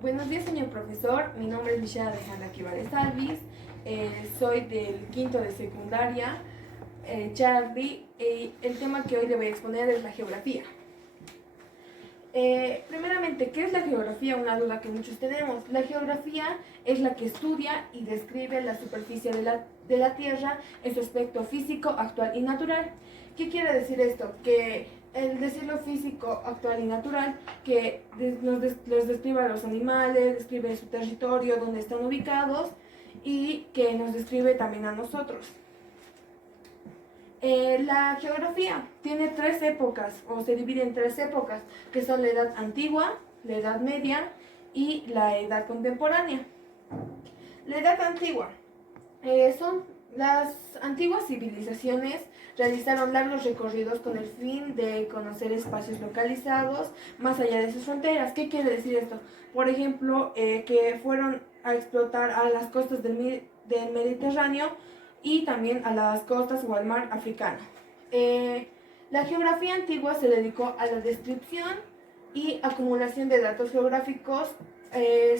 Buenos días, señor profesor. Mi nombre es Michelle Alejandra Quivares Alvis. Soy del quinto de secundaria, Charlie. El tema que hoy le voy a exponer es la geografía. Primeramente, ¿qué es la geografía? Una duda que muchos tenemos. La geografía es la que estudia y describe la superficie de la Tierra en su aspecto físico, actual y natural. ¿Qué quiere decir esto? Que el decirlo físico, actual y natural, que les describe a los animales, describe su territorio, dónde están ubicados y que nos describe también a nosotros. La geografía tiene tres épocas, o se divide en tres épocas, que son la edad antigua, la edad media y la edad contemporánea. La edad antigua son las antiguas civilizaciones realizaron largos recorridos con el fin de conocer espacios localizados más allá de sus fronteras. ¿Qué quiere decir esto? Por ejemplo, que fueron a explotar a las costas del Mediterráneo y también a las costas o al mar africano. La geografía antigua se dedicó a la descripción y acumulación de datos geográficos.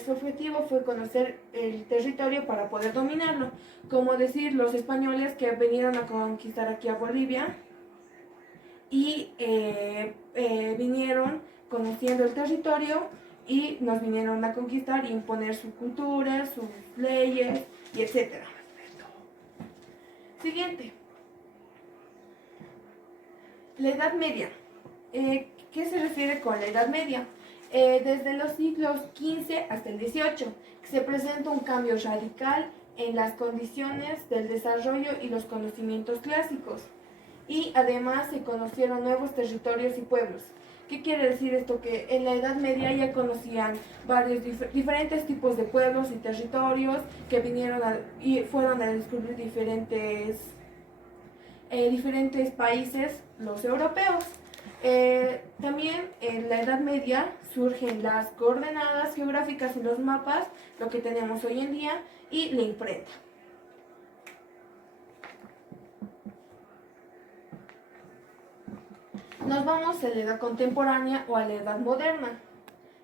Su objetivo fue conocer el territorio para poder dominarlo, como decir los españoles que vinieron a conquistar aquí a Bolivia y vinieron conociendo el territorio y nos vinieron a conquistar e imponer su cultura, sus leyes y etcétera. Siguiente. La Edad Media. ¿Qué se refiere con la Edad Media? Desde los siglos XV hasta el XVIII se presenta un cambio radical en las condiciones del desarrollo y los conocimientos clásicos. Y además se conocieron nuevos territorios y pueblos. ¿Qué quiere decir esto? Que en la Edad Media ya conocían varios diferentes tipos de pueblos y territorios que vinieron y fueron a descubrir diferentes países, los europeos. También en la Edad Media surgen las coordenadas geográficas y los mapas, lo que tenemos hoy en día, y la imprenta. Nos vamos a la edad contemporánea o a la edad moderna.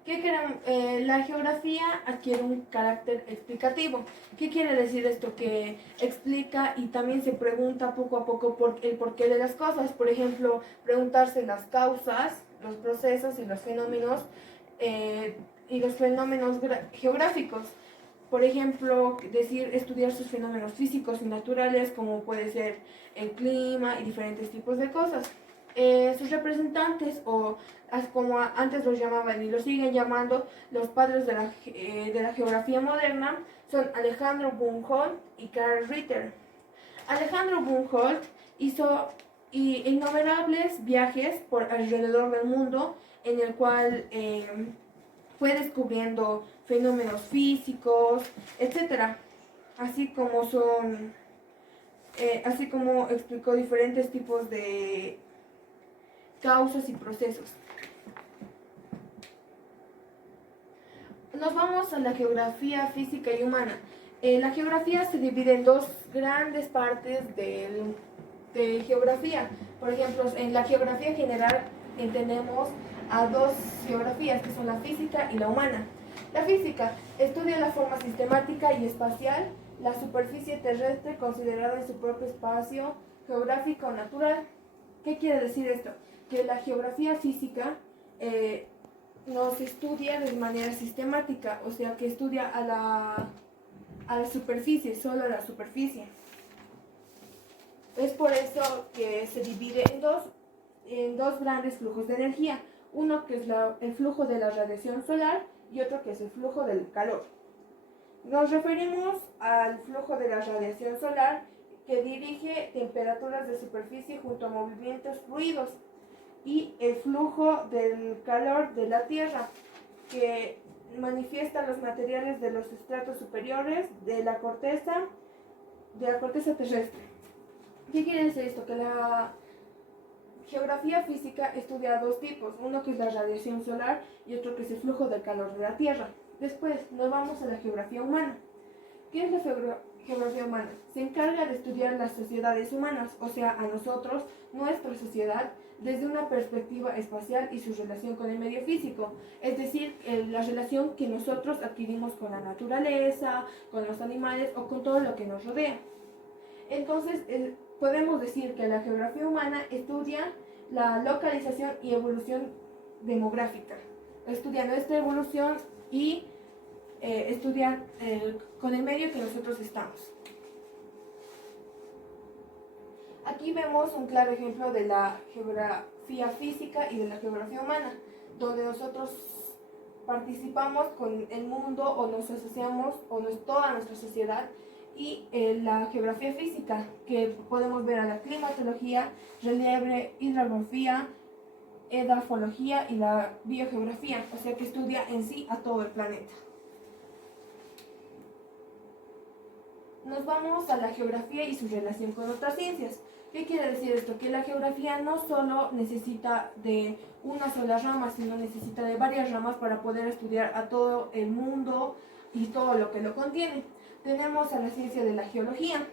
La geografía adquiere un carácter explicativo. ¿Qué quiere decir esto? Que explica y también se pregunta poco a poco el porqué de las cosas. Por ejemplo, preguntarse las causas, los procesos y los fenómenos geográficos. Por ejemplo, estudiar sus fenómenos físicos y naturales, como puede ser el clima y diferentes tipos de cosas. Sus representantes, o como antes los llamaban y los siguen llamando, los padres de la geografía moderna, son Alejandro Buchholz y Karl Ritter. Alejandro Buchholz hizo innumerables viajes por alrededor del mundo, en el cual fue descubriendo fenómenos físicos, etc. Así como explicó diferentes tipos de causas y procesos. Nos vamos a la geografía física y humana. La geografía se divide en dos grandes partes de geografía. Por ejemplo, en la geografía general entendemos a dos geografías, que son la física y la humana. La física estudia la forma sistemática y espacial, la superficie terrestre considerada en su propio espacio geográfico natural. ¿Qué quiere decir esto? Que la geografía física nos estudia de manera sistemática, o sea que estudia a la superficie, solo a la superficie. Es por eso que se divide en dos grandes flujos de energía, uno que es el flujo de la radiación solar y otro que es el flujo del calor. Nos referimos al flujo de la radiación solar, que dirige temperaturas de superficie junto a movimientos fluidos, y el flujo del calor de la Tierra, que manifiesta los materiales de los estratos superiores de la corteza terrestre. ¿Qué quiere decir esto? Que la geografía física estudia dos tipos, uno que es la radiación solar y otro que es el flujo del calor de la Tierra. Después nos vamos a la geografía humana. ¿Qué es la geografía humana? Se encarga de estudiar las sociedades humanas, o sea, a nosotros, nuestra sociedad, desde una perspectiva espacial y su relación con el medio físico, es decir, la relación que nosotros adquirimos con la naturaleza, con los animales o con todo lo que nos rodea. Entonces, podemos decir que la geografía humana estudia la localización y evolución demográfica, estudia nuestra evolución y estudia con el medio que nosotros estamos. Aquí vemos un claro ejemplo de la geografía física y de la geografía humana, donde nosotros participamos con el mundo o nos asociamos o toda nuestra sociedad y la geografía física, que podemos ver a la climatología, relieve, hidrografía, edafología y la biogeografía, o sea que estudia en sí a todo el planeta. Nos vamos a la geografía y su relación con otras ciencias. ¿Qué quiere decir esto? Que la geografía no solo necesita de una sola rama, sino necesita de varias ramas para poder estudiar a todo el mundo y todo lo que lo contiene. Tenemos a la ciencia de la geología,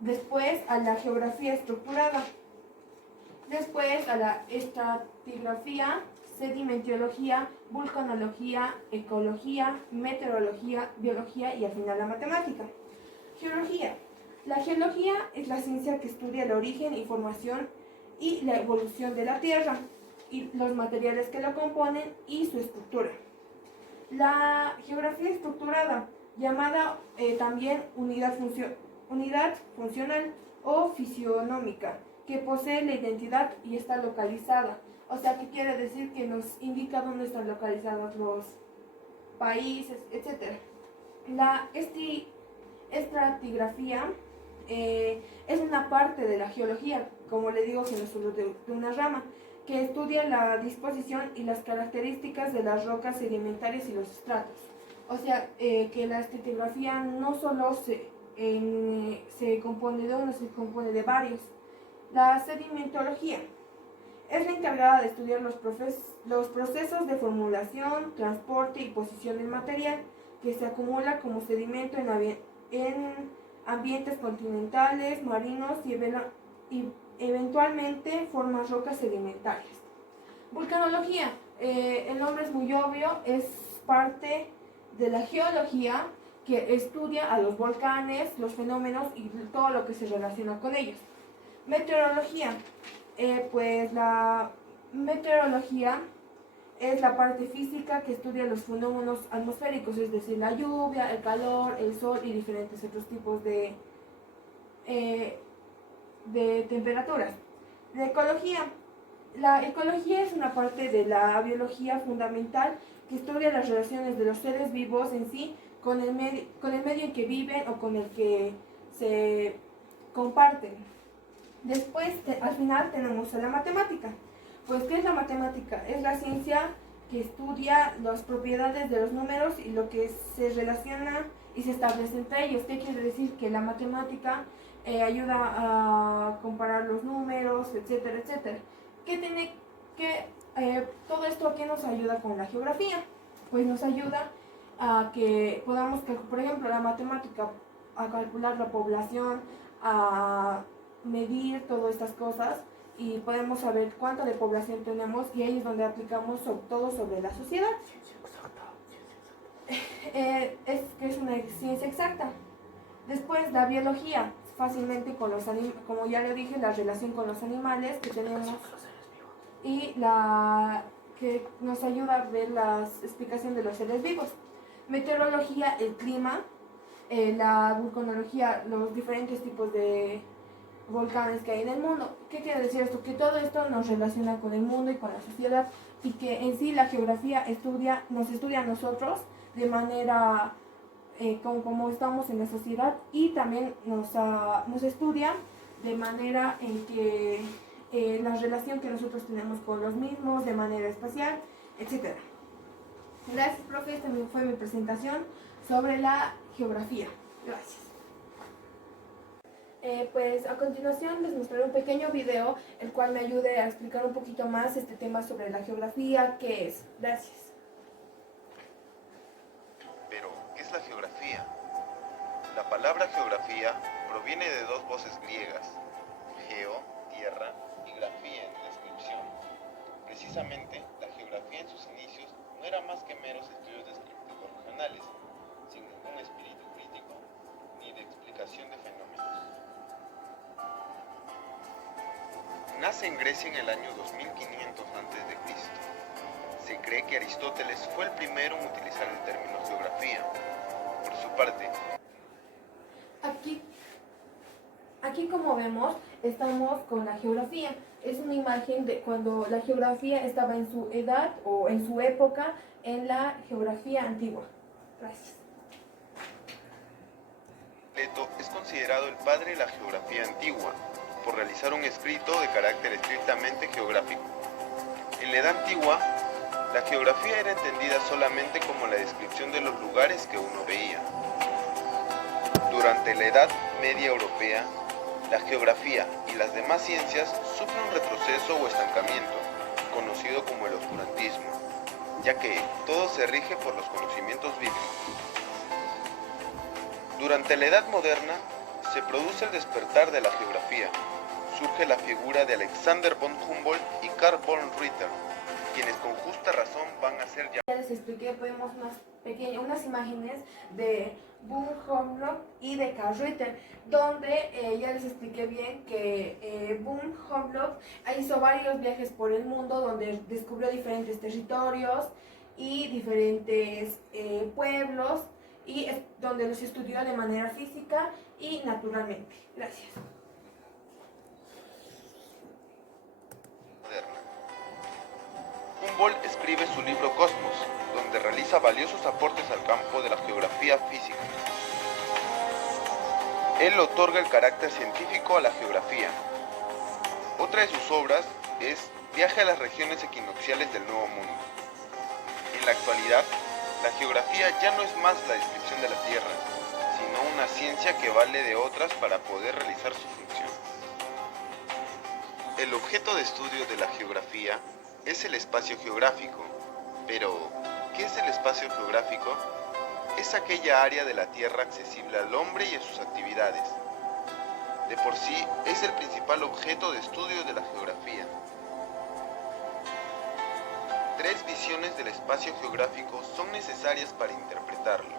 después a la geografía estructurada, después a la estratigrafía, sedimentología, vulcanología, ecología, meteorología, biología y al final la matemática. Geología. La geología es la ciencia que estudia el origen, información y la evolución de la Tierra y los materiales que lo componen y su estructura. La geografía estructurada, llamada también unidad funcional o fisionómica, que posee la identidad y está localizada. O sea, ¿qué quiere decir? Que nos indica dónde están localizados los países, etc. La estratigrafía es una parte de la geología, como le digo, que no solo de una rama, que estudia la disposición y las características de las rocas sedimentarias y los estratos. O sea, que la estratigrafía no solo se compone de uno, se compone de varios. La sedimentología es la encargada de estudiar los procesos de formulación, transporte y posición del material que se acumula como sedimento en ambientes continentales, marinos y eventualmente formas rocas sedimentarias. Vulcanología, el nombre es muy obvio, es parte de la geología que estudia a los volcanes, los fenómenos y todo lo que se relaciona con ellos. Meteorología, pues la meteorología es la parte física que estudia los fenómenos atmosféricos, es decir, la lluvia, el calor, el sol y diferentes otros tipos de temperaturas. La ecología es una parte de la biología fundamental que estudia las relaciones de los seres vivos en sí con el medio en que viven o con el que se comparten. Después, al final, tenemos a la matemática. Pues, ¿qué es la matemática? Es la ciencia que estudia las propiedades de los números y lo que se relaciona y se establece entre ellos. ¿Qué quiere decir? Que la matemática ayuda a comparar los números, etcétera, etcétera. Todo esto, ¿qué nos ayuda con la geografía? Pues nos ayuda a que podamos, por ejemplo, la matemática, a calcular la población, a medir todas estas cosas y podemos saber cuánta de población tenemos, y ahí es donde aplicamos todo sobre la sociedad. Es una ciencia exacta. Después, la biología, fácilmente con los animales, como ya le dije, la relación con los animales que tenemos y que nos ayuda a ver la explicación de los seres vivos. Meteorología, el clima, la vulcanología, los diferentes tipos de volcanes que hay en el mundo. ¿Qué quiere decir esto? Que todo esto nos relaciona con el mundo y con la sociedad, y que en sí la geografía nos estudia a nosotros de manera como estamos en la sociedad, y también nos estudia de manera en que la relación que nosotros tenemos con los mismos, de manera espacial, etc. Gracias, profe. Esta fue mi presentación sobre la geografía. Gracias. Pues a continuación les mostraré un pequeño video el cual me ayude a explicar un poquito más este tema sobre la geografía, qué es. Gracias. Pero, ¿qué es la geografía? La palabra geografía proviene de dos voces griegas, geo, tierra, y grafía, descripción. Precisamente, la geografía en sus inicios no era más que meros estudios descriptivos regionales, sin ningún espíritu crítico ni de explicación de fenómenos. Nace en Grecia en el año 2500 a.C. Se cree que Aristóteles fue el primero en utilizar el término geografía. Por su parte, Aquí como vemos, estamos con la geografía. Es una imagen de cuando la geografía estaba en su edad o en su época en la geografía antigua. Gracias. Leto es considerado el padre de la geografía antigua, por realizar un escrito de carácter estrictamente geográfico. En la edad antigua, la geografía era entendida solamente como la descripción de los lugares que uno veía. Durante la Edad Media Europea, la geografía y las demás ciencias sufren un retroceso o estancamiento, conocido como el oscurantismo, ya que todo se rige por los conocimientos bíblicos. Durante la Edad Moderna, se produce el despertar de la geografía. Surge la figura de Alexander von Humboldt y Karl von Ritter, quienes con justa razón van a ser llamados. Ya les expliqué, vemos unas imágenes de von Humboldt y de Karl Ritter, donde ya les expliqué bien que von Humboldt hizo varios viajes por el mundo, donde descubrió diferentes territorios y diferentes pueblos, y donde los estudió de manera física y naturalmente. Gracias. Humboldt escribe su libro Cosmos, donde realiza valiosos aportes al campo de la geografía física. Él otorga el carácter científico a la geografía. Otra de sus obras es Viaje a las regiones equinocciales del Nuevo Mundo. En la actualidad, la geografía ya no es más la descripción de la Tierra, sino una ciencia que vale de otras para poder realizar su función. El objeto de estudio de la geografía es el espacio geográfico. Pero, ¿qué es el espacio geográfico? Es aquella área de la Tierra accesible al hombre y a sus actividades. De por sí, es el principal objeto de estudio de la geografía. Tres visiones del espacio geográfico son necesarias para interpretarlo: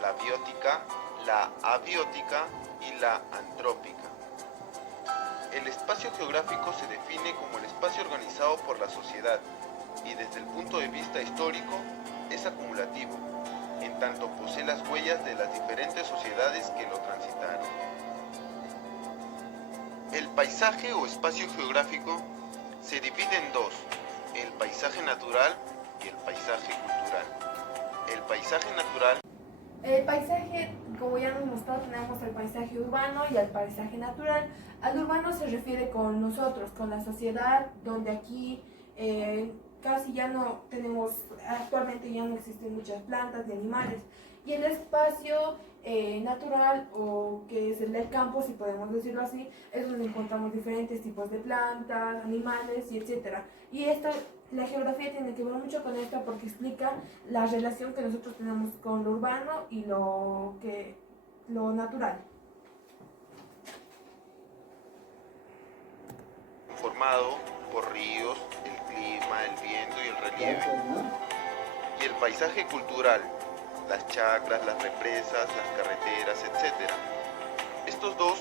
la biótica, la abiótica y la antrópica. El espacio geográfico se define como el espacio organizado por la sociedad y desde el punto de vista histórico es acumulativo, en tanto posee las huellas de las diferentes sociedades que lo transitaron. El paisaje o espacio geográfico se divide en dos: el paisaje natural y el paisaje cultural. El paisaje natural. El paisaje, como ya nos mostró, tenemos el paisaje urbano y el paisaje natural. Al urbano se refiere con nosotros, con la sociedad, donde aquí casi ya no tenemos, actualmente ya no existen muchas plantas y animales. Y el espacio natural, o que es el del campo, si podemos decirlo así, es donde encontramos diferentes tipos de plantas, animales y etcétera. Y la geografía tiene que ver mucho con esto porque explica la relación que nosotros tenemos con lo urbano y lo natural. Formado por ríos, el clima, el viento y el relieve. Y el paisaje cultural, las chacras, las represas, las carreteras, etc. Estos dos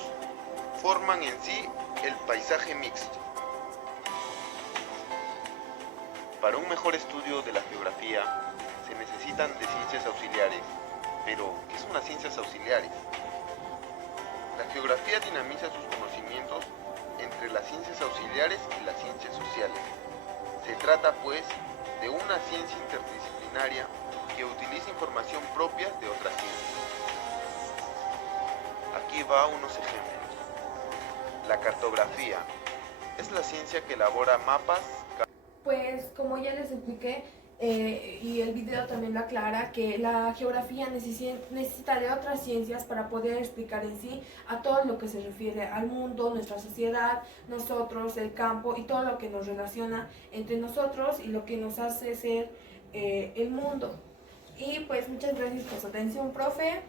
forman en sí el paisaje mixto. Para un mejor estudio de la geografía se necesitan de ciencias auxiliares. Pero, ¿qué son las ciencias auxiliares? La geografía dinamiza sus conocimientos entre las ciencias auxiliares y las ciencias sociales. Se trata, pues, de una ciencia interdisciplinaria que utiliza información propia de otras ciencias. Aquí va unos ejemplos. La cartografía es la ciencia que elabora mapas. Pues como ya les expliqué, y el video también lo aclara, que la geografía necesita de otras ciencias para poder explicar en sí a todo lo que se refiere al mundo, nuestra sociedad, nosotros, el campo y todo lo que nos relaciona entre nosotros y lo que nos hace ser el mundo. Y pues muchas gracias por su atención, profe.